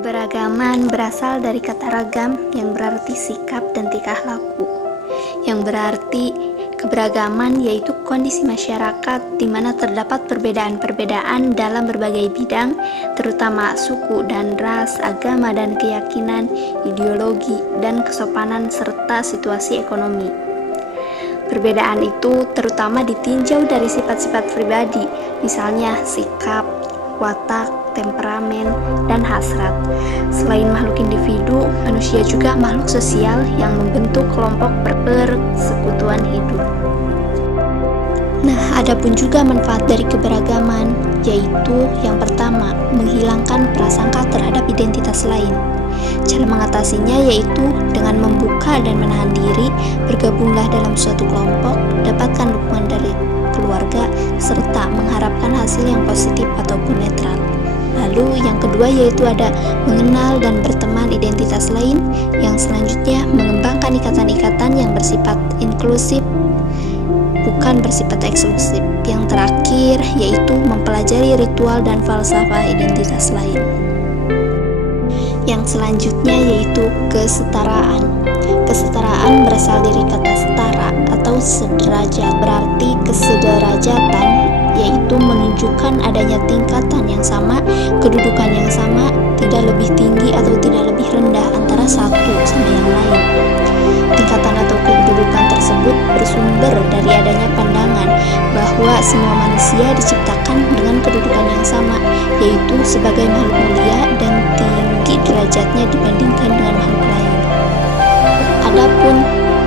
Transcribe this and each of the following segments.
Keberagaman berasal dari kata ragam yang berarti sikap dan tingkah laku. Yang berarti keberagaman yaitu kondisi masyarakat di mana terdapat perbedaan-perbedaan dalam berbagai bidang, terutama suku dan ras, agama dan keyakinan, ideologi dan kesopanan serta situasi ekonomi. Perbedaan itu terutama ditinjau dari sifat-sifat pribadi, misalnya sikap, watak, temperamen, dan hasrat. Selain makhluk individu, manusia juga makhluk sosial yang membentuk kelompok persekutuan hidup. Nah, ada pun juga manfaat dari keberagaman, yaitu yang pertama, menghilangkan prasangka terhadap identitas lain. Cara mengatasinya yaitu dengan membuka dan menahan diri, bergabunglah dalam suatu kelompok, dapatkan dukungan dari keluarga, serta mengharapkan hasil yang positif ataupun netral. Lalu yang kedua yaitu ada mengenal dan berteman identitas lain, yang selanjutnya mengembangkan ikatan-ikatan yang bersifat inklusif, bukan bersifat eksklusif. Yang terakhir yaitu mempelajari ritual dan falsafah identitas lain. Yang selanjutnya yaitu kesetaraan. Kesetaraan berasal dari kata setara atau sederajat, berarti kesederajatan, yaitu menunjukkan adanya tingkatan yang sama, kedudukan yang sama, tidak lebih tinggi atau tidak lebih rendah antara satu sama yang lain. Tingkatan atau kedudukan tersebut bersumber dari adanya pandangan bahwa semua manusia diciptakan dengan kedudukan yang sama, yaitu sebagai makhluk mulia dan tinggi derajatnya dibandingkan dengan makhluk lain. Adapun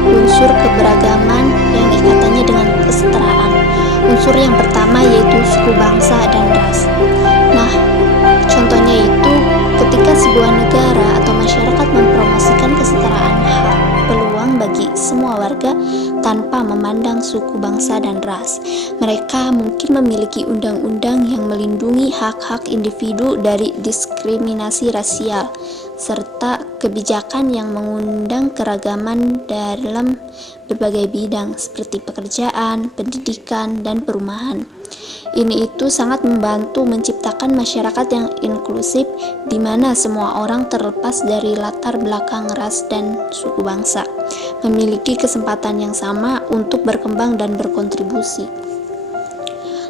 unsur keberagaman yang ikatannya dengan kesetaraan. Unsur yang pertama yaitu suku bangsa dan ras. Nah, contohnya itu ketika sebuah negara atau masyarakat mempromosikan kesetaraan hak peluang bagi semua warga tanpa memandang suku bangsa dan ras. Mereka mungkin memiliki undang-undang yang melindungi hak-hak individu dari diskriminasi rasial, serta kebijakan yang mengundang keragaman dalam berbagai bidang seperti pekerjaan, pendidikan, dan perumahan. Ini itu sangat membantu menciptakan masyarakat yang inklusif di mana semua orang terlepas dari latar belakang ras dan suku bangsa memiliki kesempatan yang sama untuk berkembang dan berkontribusi.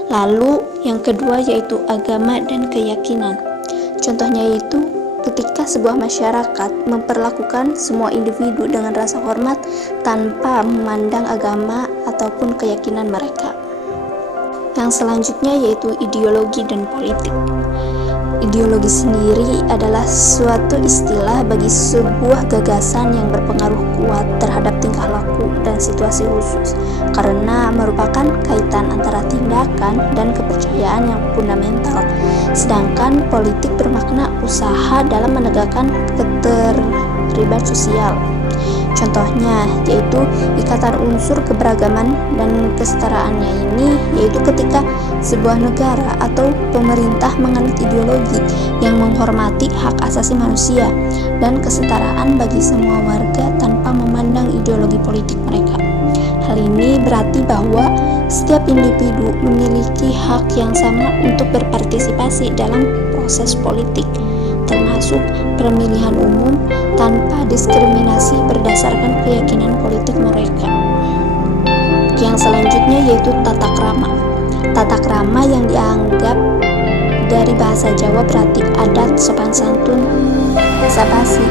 Lalu yang kedua yaitu agama dan keyakinan. Contohnya yaitu ketika sebuah masyarakat memperlakukan semua individu dengan rasa hormat tanpa memandang agama ataupun keyakinan mereka. Yang selanjutnya yaitu ideologi dan politik. Ideologi sendiri adalah suatu istilah bagi sebuah gagasan yang berpengaruh kuat terhadap tingkah laku dan situasi khusus, karena merupakan kaitan antara tindakan dan kepercayaan yang fundamental. Sedangkan politik bermakna usaha dalam menegakkan keterlibatan sosial. Contohnya yaitu ikatan unsur keberagaman dan kesetaraannya ini yaitu ketika sebuah negara atau pemerintah menganut ideologi yang menghormati hak asasi manusia dan kesetaraan bagi semua warga tanpa memandang ideologi politik mereka. Hal ini berarti bahwa setiap individu memiliki hak yang sama untuk berpartisipasi dalam proses politik, termasuk pemilihan umum tanpa diskriminasi berdasarkan keyakinan politik mereka. Yang selanjutnya yaitu tata krama. Tata krama yang dianggap dari bahasa Jawa berarti adat, sopan santun, basa-basi.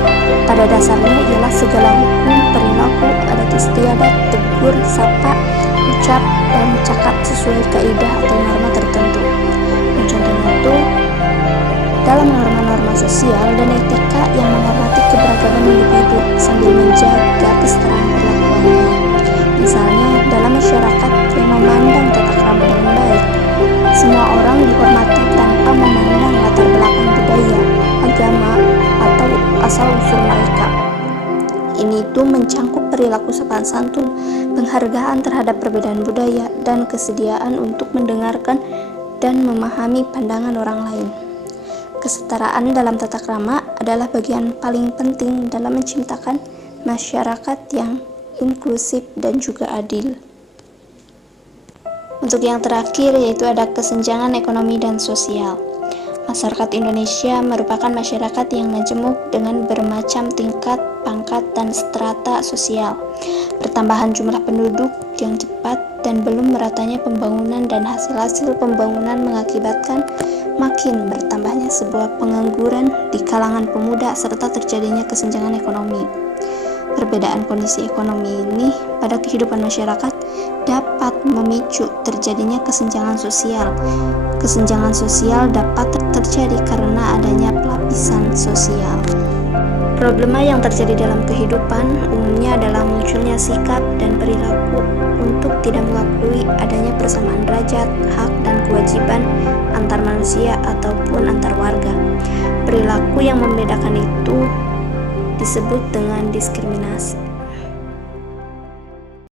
Pada dasarnya ialah segala hukum, perilaku, adat istiadat, tegur, sapa, ucap, dan cakap sesuai kaidah atau norma tertentu. Contohnya itu dalam norma-norma sosial dan etika yang menghormati keberagaman individu sambil menjaga kesetaraan perlakuannya. Misalnya dalam masyarakat yang memandang tata krama dengan baik, semua orang dihormati tanpa memandang latar belakang budaya, agama, atau asal-usul mereka. Ini itu mencangkup perilaku sopan santun, penghargaan terhadap perbedaan budaya, dan kesediaan untuk mendengarkan dan memahami pandangan orang lain. Kesetaraan dalam tata krama adalah bagian paling penting dalam menciptakan masyarakat yang inklusif dan juga adil. Untuk yang terakhir yaitu ada kesenjangan ekonomi dan sosial. Masyarakat Indonesia merupakan masyarakat yang majemuk dengan bermacam tingkat, pangkat, dan strata sosial. Pertambahan jumlah penduduk yang cepat dan belum meratanya pembangunan dan hasil-hasil pembangunan mengakibatkan makin bertambahnya sebuah pengangguran di kalangan pemuda serta terjadinya kesenjangan ekonomi. Perbedaan kondisi ekonomi ini pada kehidupan masyarakat dapat memicu terjadinya kesenjangan sosial. Kesenjangan sosial dapat terjadi karena adanya pelapisan sosial. Problema yang terjadi dalam kehidupan umumnya adalah munculnya sikap dan perilaku untuk tidak mengakui adanya persamaan derajat, hak, dan kewajiban antar manusia ataupun antar warga. Perilaku yang membedakan itu disebut dengan diskriminasi.